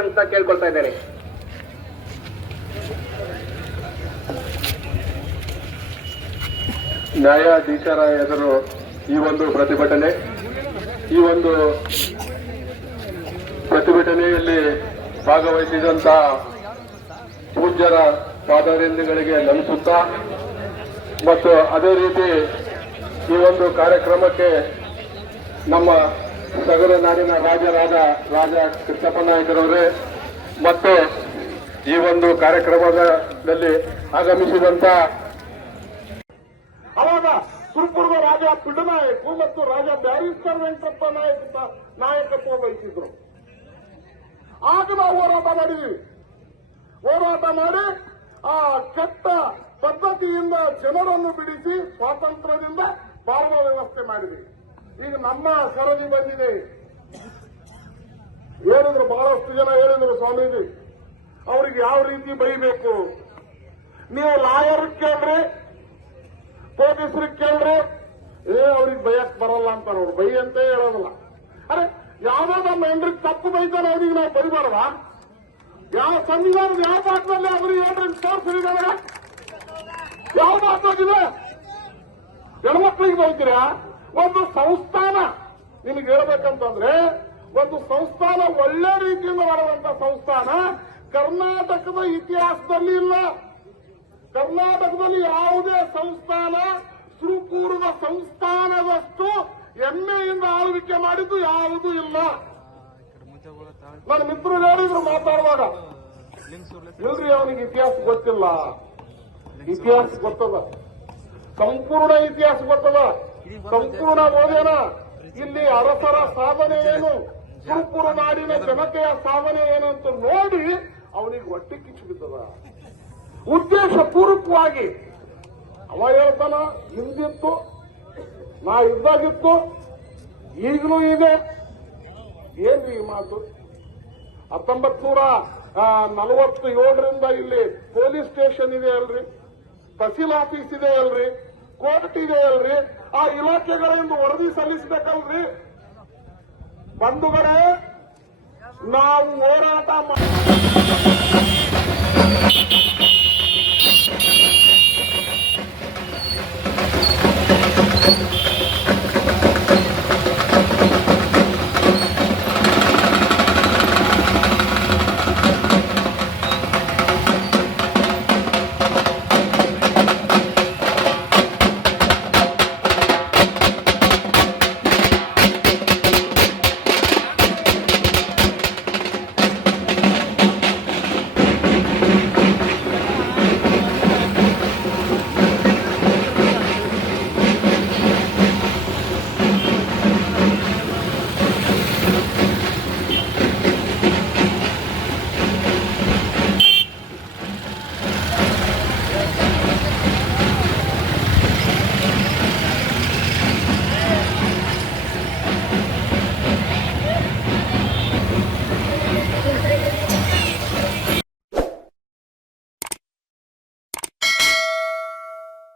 ಅಂತ ಕೇಳ್ಕೊಳ್ತಾ ಇದ್ದೇನೆ. ನ್ಯಾಯಾಧೀಶರ ಎದುರು ಈ ಒಂದು ಪ್ರತಿಭಟನೆಯಲ್ಲಿ ಭಾಗವಹಿಸಿದಂತಹ ಪೂಜ್ಯರ ಪಾದರಿಂದಗಳಿಗೆ ನಮಿಸುತ್ತಾ ಮತ್ತು ಅದೇ ರೀತಿ ಈ ಒಂದು ಕಾರ್ಯಕ್ರಮಕ್ಕೆ ನಮ್ಮ ಸಗರ ನಾಡಿನ ರಾಜರಾದ ರಾಜ ಕೃಷ್ಣಪ್ಪ ನಾಯಕರವರೇ ಮತ್ತು ಈ ಒಂದು ಕಾರ್ಯಕ್ರಮದಲ್ಲಿ ಆಗಮಿಸಿದಂತ ಅವಾಗ ಸುರಪುರದ ರಾಜ ಪಿಡನಾಯಕು ಮತ್ತು ರಾಜ ಬ್ಯಾರಿಸ್ಟರ್ ವೆಂಕಟಪ್ಪ ನಾಯಕತ್ವ ವಹಿಸಿದ್ರು. ಆಗ ನಾವು ಹೋರಾಟ ಮಾಡಿದ್ವಿ. ಹೋರಾಟ ಮಾಡಿ ಆ ಕೆಟ್ಟ ಪದ್ಧತಿಯಿಂದ ಜನರನ್ನು ಬಿಡಿಸಿ ಸ್ವಾತಂತ್ರ್ಯದಿಂದ ಬಾಳುವ ವ್ಯವಸ್ಥೆ ಮಾಡಿದ್ವಿ. ಈಗ ನಮ್ಮ ಸರದಿ ಬಂದಿದೆ. ಹೇಳಿದ್ರು, ಬಹಳಷ್ಟು ಜನ ಹೇಳಿದ್ರು, ಸ್ವಾಮೀಜಿ ಅವ್ರಿಗೆ ಯಾವ ರೀತಿ ಬೈಬೇಕು, ನೀವು ಲಾಯರ್ ಕೇಳ್ರಿ, ಪೊಲೀಸರಿಗೆ ಕೇಳ್ರಿ, ಅವ್ರಿಗೆ ಬಯಕ್ ಬರಲ್ಲ ಅಂತ ನೋಡು, ಬೈ ಅಂತ ಹೇಳೋದಿಲ್ಲ. ಅರೆ ಯಾವ್ದೋ ನಮ್ಮ ಹೆಂಡ್ರಿಗೆ ತಪ್ಪು ಬೈತಾನೆ ಅವ್ರಿಗೆ ನಾವು ಬೈಬಾರ್ದ? ಯಾವ ಸಂವಿಧಾನದ ಯಾವ ಭಾಗದಲ್ಲಿ ಅವ್ರಿಗೆ ಹೇಳ್ರಿ ತೋರಿಸಿದ್ದಾರೆ? ಯಾವ ಭಾಗದಿದೆ? ಹೆಣ್ಮಕ್ಳಿಗೆ ಬೈತೀರಾ? ಒಂದು ಸಂಸ್ಥಾನ ನಿಮಗೆ ಹೇಳ್ಬೇಕಂತಂದ್ರೆ, ಒಂದು ಸಂಸ್ಥಾನ ಒಳ್ಳೆ ರೀತಿಯಿಂದ ಮಾಡುವಂತ ಸಂಸ್ಥಾನ ಕರ್ನಾಟಕದ ಇತಿಹಾಸದಲ್ಲಿ ಇಲ್ಲ. ಕರ್ನಾಟಕದಲ್ಲಿ ಯಾವುದೇ ಸಂಸ್ಥಾನ ಸುರಪುರದ ಸಂಸ್ಥಾನದಷ್ಟು ಹೆಮ್ಮೆಯಿಂದ ಆಳ್ವಿಕೆ ಮಾಡಿದ್ದು ಯಾವುದೂ ಇಲ್ಲ. ನನ್ನ ಮಿತ್ರರು ಹೇಳಿದ್ರು ಮಾತಾಡುವಾಗ, ಇಲ್ರಿ ಅವನಿಗೆ ಇತಿಹಾಸ ಗೊತ್ತಿಲ್ಲ. ಇತಿಹಾಸ ಗೊತ್ತದ, ಸಂಪೂರ್ಣ ಇತಿಹಾಸ ಗೊತ್ತದ, ಸಂಪೂರ್ಣ ಓದೇನ. ಇಲ್ಲಿ ಅರಸರ ಸಾಧನೆ ಏನು, ಸುರಪುರ ನಾಡಿನ ಜನತೆಯ ಸಾಧನೆ ಏನು ಅಂತ ನೋಡಿ ಅವನಿಗೆ ಹೊಟ್ಟೆ ಕಿಚ್ಚು ಬಿದ್ದದ. ಉದ್ದೇಶ ಪೂರ್ವಕವಾಗಿ ಅವ ಹೇಳ್ತಾನ, ಹಿಂದಿತ್ತು, ನಾ ಇದ್ದಾಗಿತ್ತು, ಈಗಲೂ ಇದೆ. ಏನ್ರಿ ಈ ಮಾತು? 1947ರಿಂದ ಇಲ್ಲಿ ಪೊಲೀಸ್ ಸ್ಟೇಷನ್ ಇದೆ ಅಲ್ರಿ, ತಹಸೀಲ್ ಆಫೀಸ್ ಇದೆ ಅಲ್ರಿ, ಕೋರ್ಟ್ ಇದೆ ಅಲ್ರಿ, ಆ ಇಲಾಖೆಗಳಿಂದ ವರದಿ ಸಲ್ಲಿಸಬೇಕಲ್ರಿ. ಬಂಧುಗಳೇ, ನಾವು ಹೋರಾಟ ಮಾಡಿ